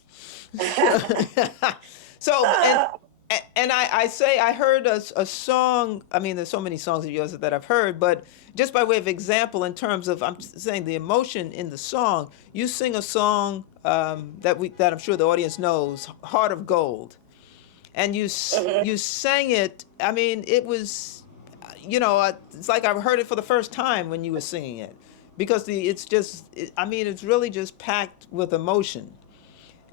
So, and I heard a song. I mean, there's so many songs of yours that I've heard, but just by way of example, in terms of, I'm saying the emotion in the song, you sing a song that I'm sure the audience knows, "Heart of Gold," and you sang it. I mean, it was, it's like I heard it for the first time when you were singing it, because it's really just packed with emotion,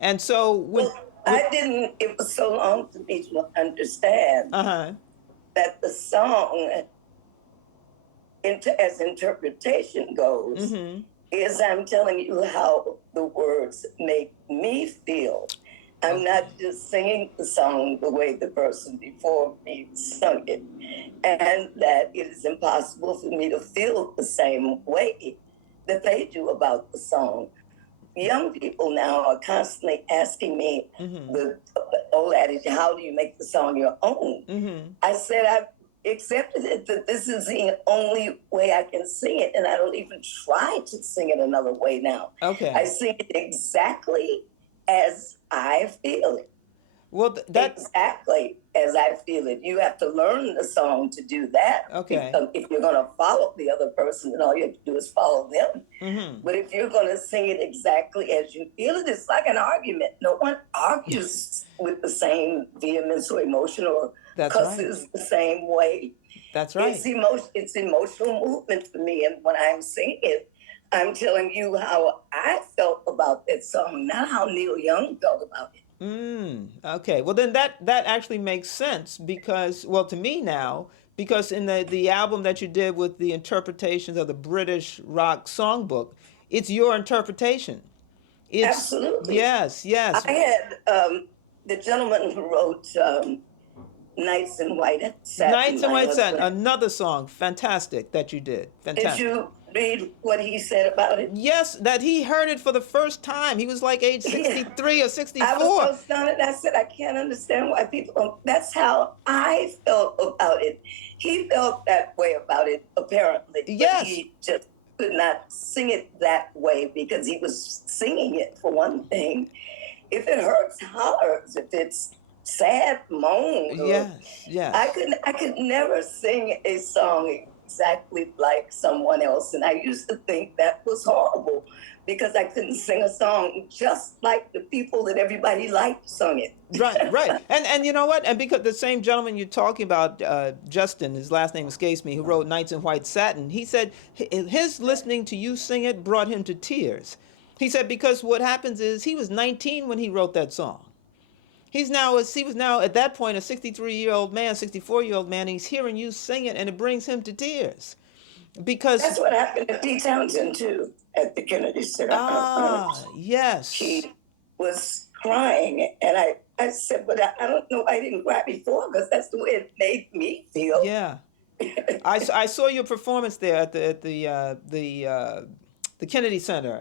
and so when. It was so long for me to understand that the song, as interpretation goes, is I'm telling you how the words make me feel. I'm not just singing the song the way the person before me sung it, and that it is impossible for me to feel the same way that they do about the song. Young people now are constantly asking me the old adage, "How do you make the song your own?" I said, I've accepted it that this is the only way I can sing it, and I don't even try to sing it another way now. Okay. I sing it exactly as I feel it. Well, exactly as I feel it. You have to learn the song to do that. Okay. If you're going to follow the other person, then all you have to do is follow them. But if you're going to sing it exactly as you feel it, it's like an argument. No one argues with the same vehemence or emotion or cusses the same way. That's right. It's emotional movement for me. And when I'm singing it, I'm telling you how I felt about that song, not how Neil Young felt about it. Okay. Well, then that actually makes sense because, well, to me now, because in the album that you did with the interpretations of the British rock songbook, it's your interpretation. Absolutely. Yes. I had the gentleman who wrote Nights in White Satin. Nights in White Satin, another song, fantastic, that you did. Fantastic. Did you read what he said about it? Yes, that he heard it for the first time. He was like age 63 or 64. I was so stunned, and I said, I can't understand why people don't. That's how I felt about it. He felt that way about it, apparently. Yes. But he just could not sing it that way because he was singing it, for one thing. if it hurts, hollers. If it's sad, moan. Or Yes, yes. I could never sing a song exactly like someone else, and I used to think that was horrible because I couldn't sing a song just like the people that everybody liked sung it. Right, right. And you know what? And because the same gentleman you're talking about, Justin, his last name escapes me, who wrote Nights in White Satin, he said his listening to you sing it brought him to tears. He said because what happens is he was 19 when he wrote that song. He was now at that point a 63-year-old man, 64-year-old man. He's hearing you sing it, and it brings him to tears because That's what happened to Pete Townsend too at the Kennedy Center. yes, He was crying, and I said, but I don't know, I didn't cry before because that's the way it made me feel. yeah. I saw your performance there at the Kennedy Center,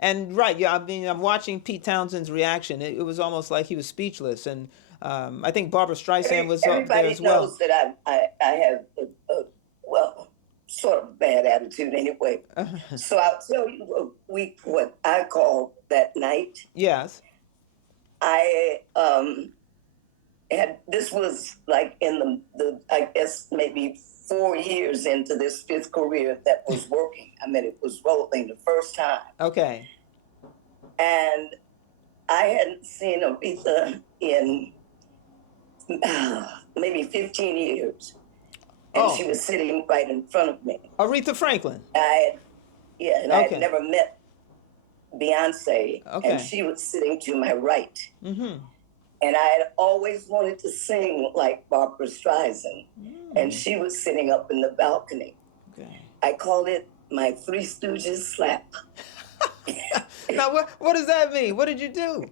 and right, yeah. I mean, I'm watching Pete Townsend's reaction. It was almost like he was speechless, and I think Barbara Streisand was up there as well. Everybody knows that I have well, sort of bad attitude anyway. So I'll tell you a week what I call that night. Yes. I this was like in the I guess maybe 4 years into this fifth career that was working. I mean, it was rolling the first time. Okay. And I hadn't seen Aretha in maybe 15 years. And she was sitting right in front of me. Aretha Franklin. I had never met Beyonce. Okay. And she was sitting to my right. Mm-hmm. And I had always wanted to sing like Barbara Streisand. And she was sitting up in the balcony. Okay. I called it my Three Stooges slap. Now, what does that mean? What did you do?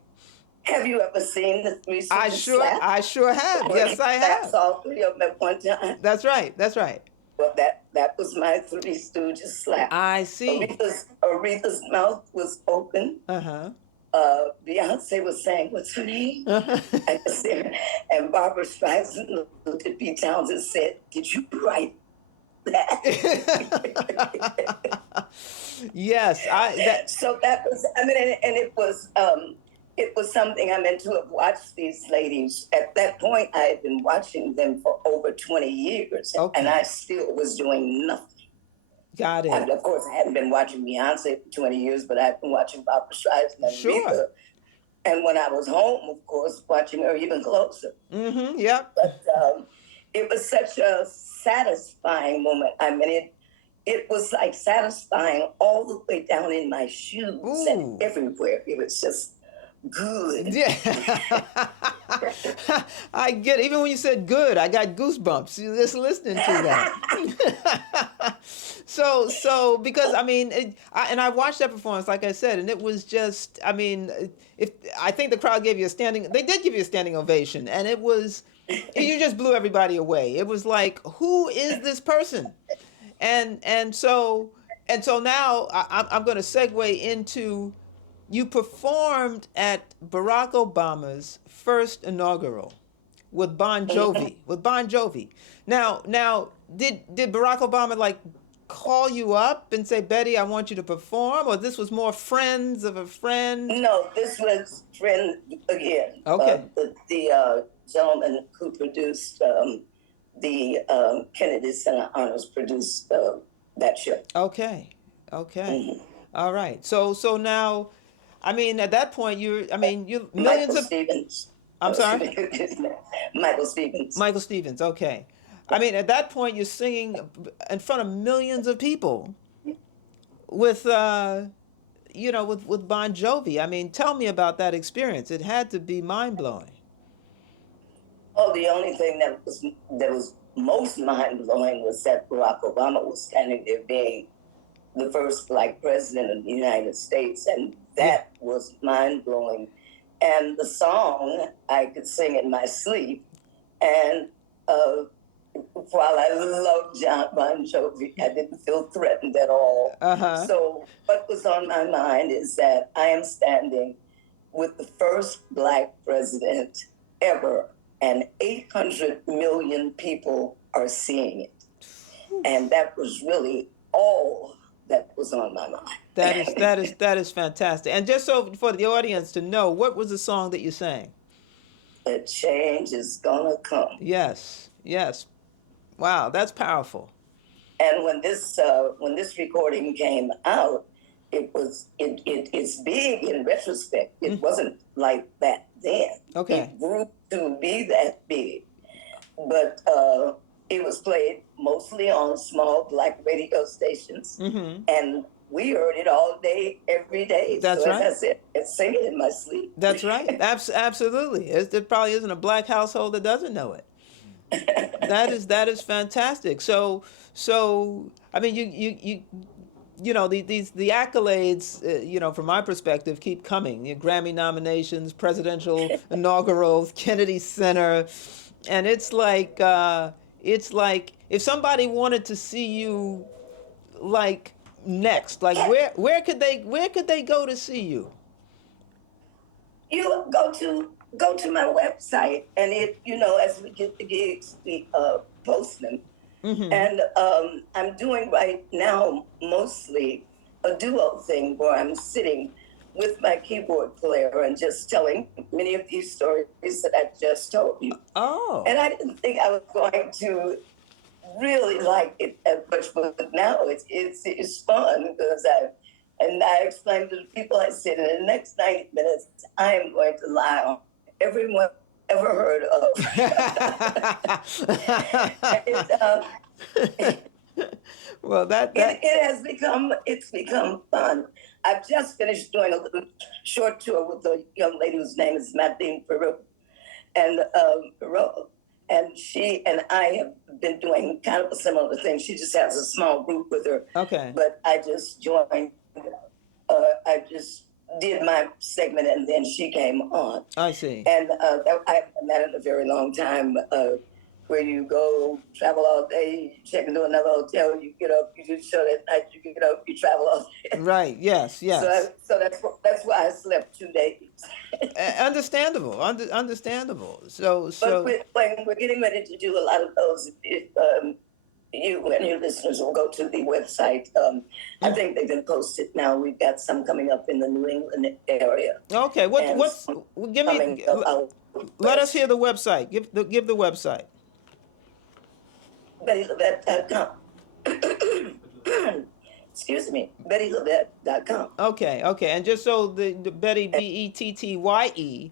Have you ever seen the Three Stooges slap? I sure have. Yes, I have. That's all three of them at one time. That's right. That's right. Well, that was my Three Stooges slap. I see. Aretha's mouth was open. Uh-huh. Beyonce was saying, "What's her name?" I could see her. And Barbara Streisand looked at Pete Townsend and said, "Did you write that?" Yes, So that was. I mean, and it was something. I meant to have watched these ladies. At that point, I had been watching them for over 20 years, and I still was doing nothing. Got it. And of course, I hadn't been watching Beyonce for 20 years, but I'd been watching Barbara Streisand and Aretha. And when I was home, of course, watching her even closer. Mm-hmm. Yep. But it was such a satisfying moment. I mean, it was like satisfying all the way down in my shoes and everywhere. It was just good. Yeah. I get it. Even when you said good, I got goosebumps just listening to that. So because I mean, I watched that performance, like I said, and it was just, I mean, I think the crowd gave you they did give you a standing ovation, and it was, you just blew everybody away. It was like, who is this person? And so now I'm going to segue into, you performed at Barack Obama's first inaugural with Bon Jovi. Now, did Barack Obama like call you up and say, "Betty, I want you to perform," or this was more friends of a friend? No, this was friend again. Okay. The gentleman who produced the Kennedy Center Honors produced that show. Okay. All right. So now, I mean, at that point, you millions Michael of Stevens. I'm sorry? Michael Stevens. Michael Stevens, okay. I mean, at that point, you're singing in front of millions of people with, with Bon Jovi. I mean, tell me about that experience. It had to be mind-blowing. Oh, the only thing that was most mind-blowing was that Barack Obama was standing there being the first Black president of the United States, and that was mind-blowing. And the song, I could sing in my sleep, and while I love Bon Jovi, I didn't feel threatened at all. Uh-huh. So what was on my mind is that I am standing with the first Black president ever, and 800 million people are seeing it. And that was really all that was on my mind. That is fantastic. And just so for the audience to know, what was the song that you sang? The change is gonna come. Yes, yes. Wow, that's powerful. And when this recording came out, it's big in retrospect. It wasn't like that then. Okay. It grew to be that big, but it was played mostly on small black radio stations, and we heard it all day, every day. That's so right. As I said, I sing it in my sleep. That's right. Absolutely. There probably isn't a black household that doesn't know it. That is fantastic. So I mean, you know, the accolades, you know, from my perspective, keep coming. Your Grammy nominations, presidential inaugurals, Kennedy Center, and it's like if somebody wanted to see you, like next, like where could they go to see you? You go to my website, and as we get the gigs, we post them. And I'm doing right now mostly a duo thing where I'm sitting with my keyboard player and just telling many of these stories that I just told you. Oh. And I didn't think I was going to really like it as much, but now it's fun because I explained to the people, I said, in the next 90 minutes, I am going to lie on everyone ever heard of. Well, it's become fun. I've just finished doing a little short tour with a young lady whose name is Madeline Peru, and she and I have been doing kind of a similar thing. She just has a small group with her. Okay. But I just joined. I just did my segment, and then she came on. I see. And I haven't met in a very long time. Where you go travel all day, you check into another hotel, you get up, you do the show that night, you get up, you travel all day. Right. Yes. So that's why I slept 2 days. Understandable. Understandable. So. But we're getting ready to do a lot of those. If you and your listeners will go to the website, I think they've been posted now. We've got some coming up in the New England area. Okay. Give me. Let us hear the website. Give the website. BettyLaVette.com. Excuse me, BettyLaVette.com. Okay, and just so the Betty Bettye,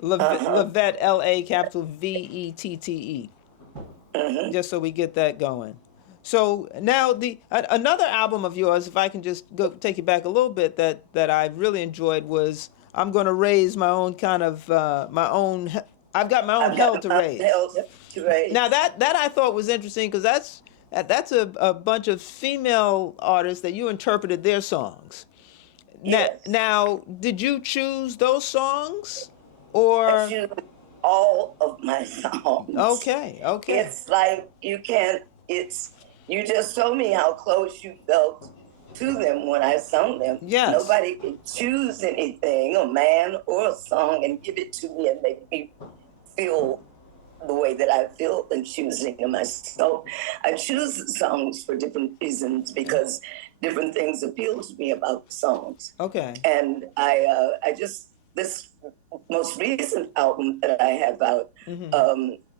LaVette LA capital VETTE. Just so we get that going. So now another album of yours, if I can just go take you back a little bit, that I really enjoyed was I'm Gonna Raise My Own Kind of I've got my own hell to raise. Now that I thought was interesting because that's a bunch of female artists that you interpreted their songs. Yes. Now, did you choose those songs, or? I choose all of my songs. Okay. It's like you just told me how close you felt to them when I sung them. Yes. Nobody could choose anything, a man or a song, and give it to me and make me feel the way that I feel in choosing them. So I choose the songs for different reasons because different things appeal to me about songs. Okay. And this most recent album that I have out,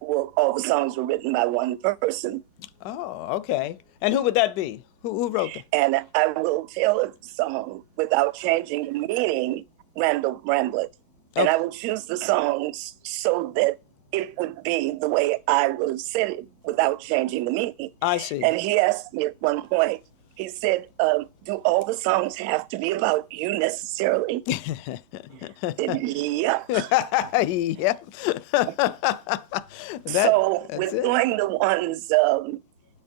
all the songs were written by one person. Oh, okay. And who would that be? Who wrote them? And I will tailor the song without changing the meaning, Randall Bramblett. And I will choose the songs so that it would be the way I would have said it without changing the meaning. I see. And he asked me at one point, he said, do all the songs have to be about you necessarily? I said, yep. Yep. Doing the ones,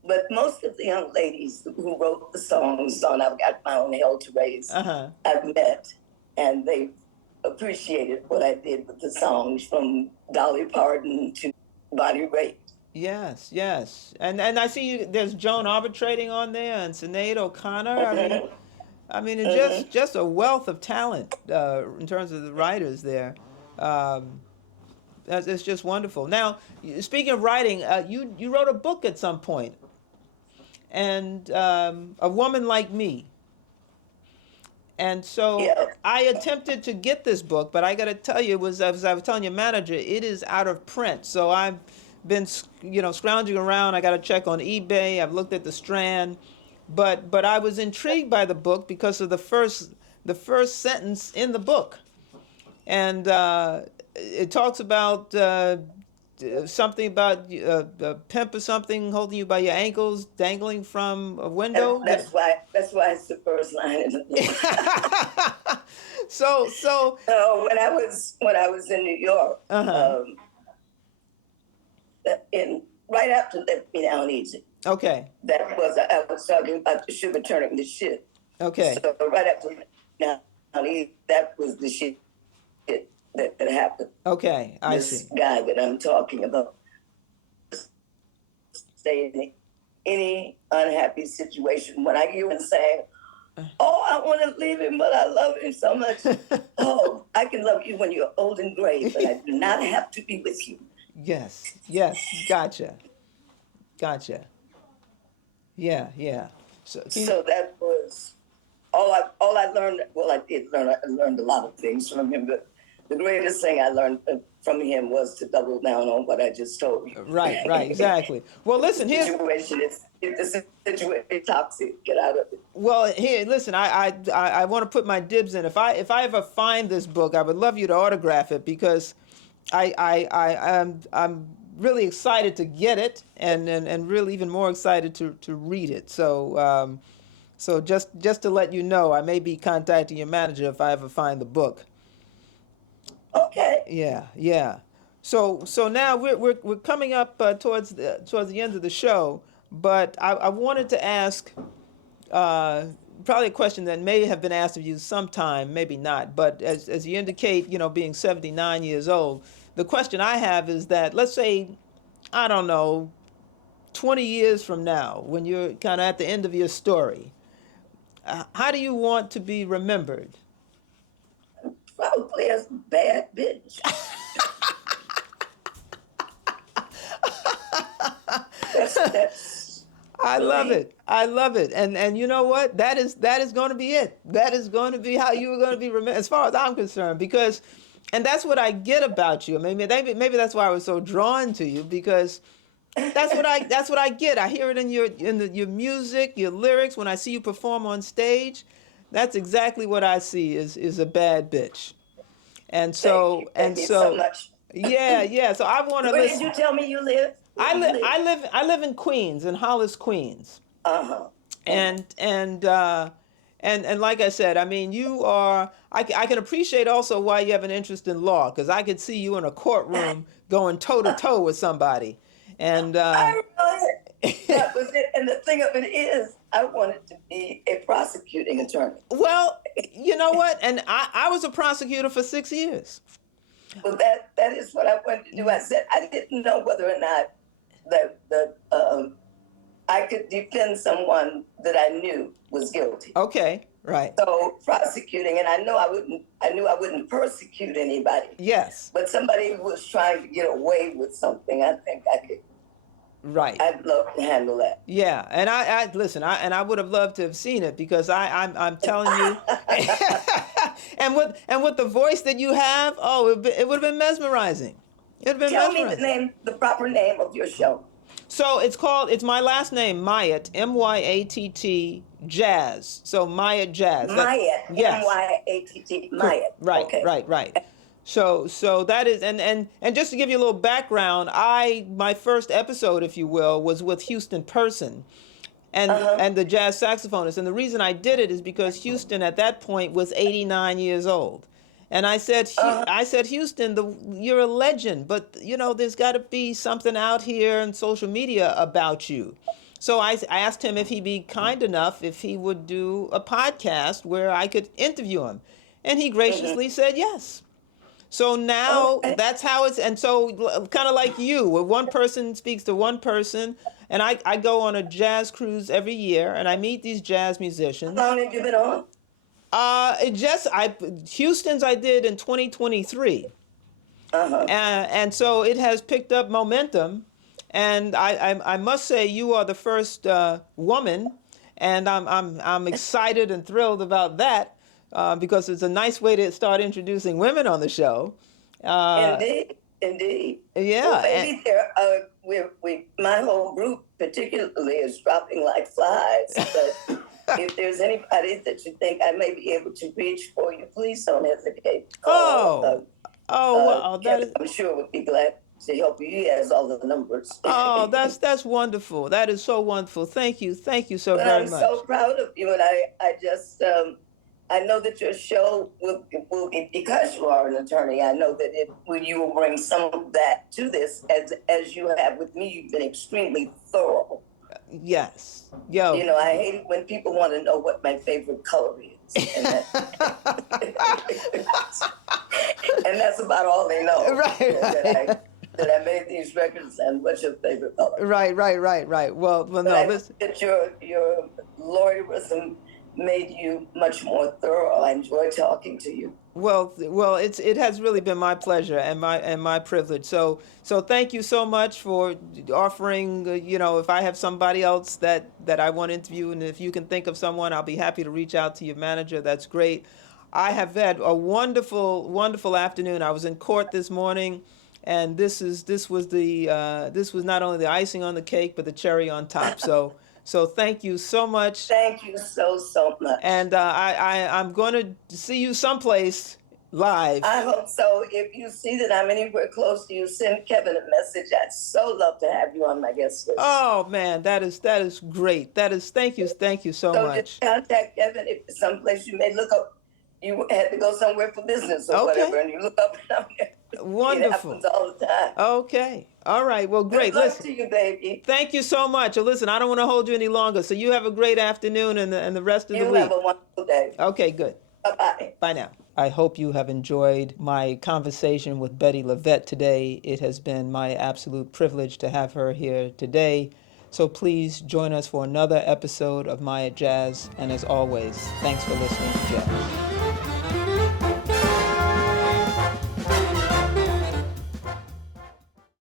but most of the young ladies who wrote the songs on I've Got My Own Hell to Raise, I've met, and they appreciated what I did with the songs, from Dolly Parton to Bonnie Raitt. Yes. And I see there's Joan Arbitrating on there and Sinead O'Connor. I mean, it's just a wealth of talent in terms of the writers there. It's just wonderful. Now, speaking of writing, you wrote a book at some point. and A Woman Like Me. And so Yeah. I attempted to get this book, but I got to tell you, as I was telling your manager, it is out of print. So I've been, scrounging around. I got to check on eBay. I've looked at the Strand, but I was intrigued by the book because of the first sentence in the book, and it talks about something about a pimp or something holding you by your ankles, dangling from a window. That's why it's the first line in the book. So when I was in New York, right after Let Me Down Easy. Okay. I was talking about the sugar turning to shit. Okay. So right after Let Me Down Easy, that was the shit that happened. Okay, I this see. guy that I'm talking about stay in any unhappy situation. When I hear him saying, "Oh, I want to leave him, but I love him so much." Oh, I can love you when you're old and gray, but I do not have to be with you. Yes, gotcha. Yeah. So that was all I learned. Well, I did learn. I learned a lot of things from him, but the greatest thing I learned from him was to double down on what I just told you. Right, exactly. Well, listen, if the situation is toxic, get out of it. Well, here, listen, I want to put my dibs in. If I ever find this book, I would love you to autograph it, because I'm really excited to get it, and really even more excited to read it. So just to let you know, I may be contacting your manager if I ever find the book. Okay. Yeah. So now we're coming up towards the end of the show, but I wanted to ask probably a question that may have been asked of you sometime, maybe not, but as you indicate, being 79 years old, the question I have is that, let's say, I don't know, 20 years from now, when you're kind of at the end of your story, how do you want to be remembered? Probably as a bad bitch. that's I love it. And you know what? That is going to be it. That is going to be how you are going to be remembered, as far as I'm concerned, because, and that's what I get about you. Maybe that's why I was so drawn to you, because that's what I get. I hear it in your music, your lyrics, when I see you perform on stage. That's exactly what I see is a bad bitch. And so Thank you so much. Yeah. So I want to Where listen. did you tell me you live? I live in Queens, in Hollis, Queens. And like I said, I mean, you are. I can appreciate also why you have an interest in law, because I could see you in a courtroom going toe to toe with somebody. And that was it. And the thing of it is, I wanted to be a prosecuting attorney. Well, you know what? And I was a prosecutor for 6 years. Well, that is what I wanted to do. I said I didn't know whether or not that I could defend someone that I knew was guilty. Okay, right. So prosecuting, and I knew I wouldn't persecute anybody. Yes. But somebody who was trying to get away with something, I think I could. Right. I'd love to handle that. Yeah, and I listen. I would have loved to have seen it, because I'm telling you, and with the voice that you have, it would have been mesmerizing. Tell me the proper name of your show. So it's my last name, Myatt, MYATT, Jazz. So MyattJazz. Myatt, yes. MYATT, Myatt. Right, okay. right. So that is, and just to give you a little background, my first episode, if you will, was with Houston Person, and the jazz saxophonist. And the reason I did it is because Houston at that point was 89 years old. And I said, Houston, you're a legend, but there's got to be something out here in social media about you. So I asked him if he'd be kind enough if he would do a podcast where I could interview him, and he graciously said yes. So now that's how it's, and so kind of like you, where one person speaks to one person, and I go on a jazz cruise every year, and I meet these jazz musicians. How long have you been on? Houston's I did in 2023. And so it has picked up momentum, And I must say you are the first woman, and I'm excited and thrilled about that because it's a nice way to start introducing women on the show. Indeed, indeed. Yeah. Well, maybe my whole group particularly is dropping like flies. But if there's anybody that you think I may be able to reach for you, please don't hesitate to call. Wow, Kevin, I'm sure would be glad to help you. He has all the numbers. Oh, that's wonderful. That is so wonderful. Thank you so but very I'm much. so proud of you, and I just I know that your show will be, because you are an attorney. I know that you will bring some of that to this, as you have with me. You've been extremely thorough. Yes. Yo. You know, I hate it when people want to know what my favorite color is. And, and that's about all they know. Right. That I made these records, and what's your favorite color? Right. Well, no. I think that your lawyerism made you much more thorough. I enjoy talking to you. Well, it has really been my pleasure and my privilege. So thank you so much for offering. If I have somebody else that I want to interview, and if you can think of someone, I'll be happy to reach out to your manager. That's great. I have had a wonderful afternoon. I was in court this morning, and this was not only the icing on the cake, but the cherry on top. So thank you so much. Thank you so much. And I'm going to see you someplace live. I hope so. If you see that I'm anywhere close to you, send Kevin a message. I'd so love to have you on my guest list. Oh man, that is great. Thank you so much. So just contact Kevin if it's someplace you may look up. You had to go somewhere for business or whatever, and you look up and wonderful. It happens all the time. Okay. All right. Well, great. Good luck to you, baby. Thank you so much. Listen, I don't want to hold you any longer. So you have a great afternoon and the rest of the week. You have a wonderful day. Okay, good. Bye-bye. Bye now. I hope you have enjoyed my conversation with Bettye LaVette today. It has been my absolute privilege to have her here today. So please join us for another episode of MyattJazz. And as always, thanks for listening to Jazz.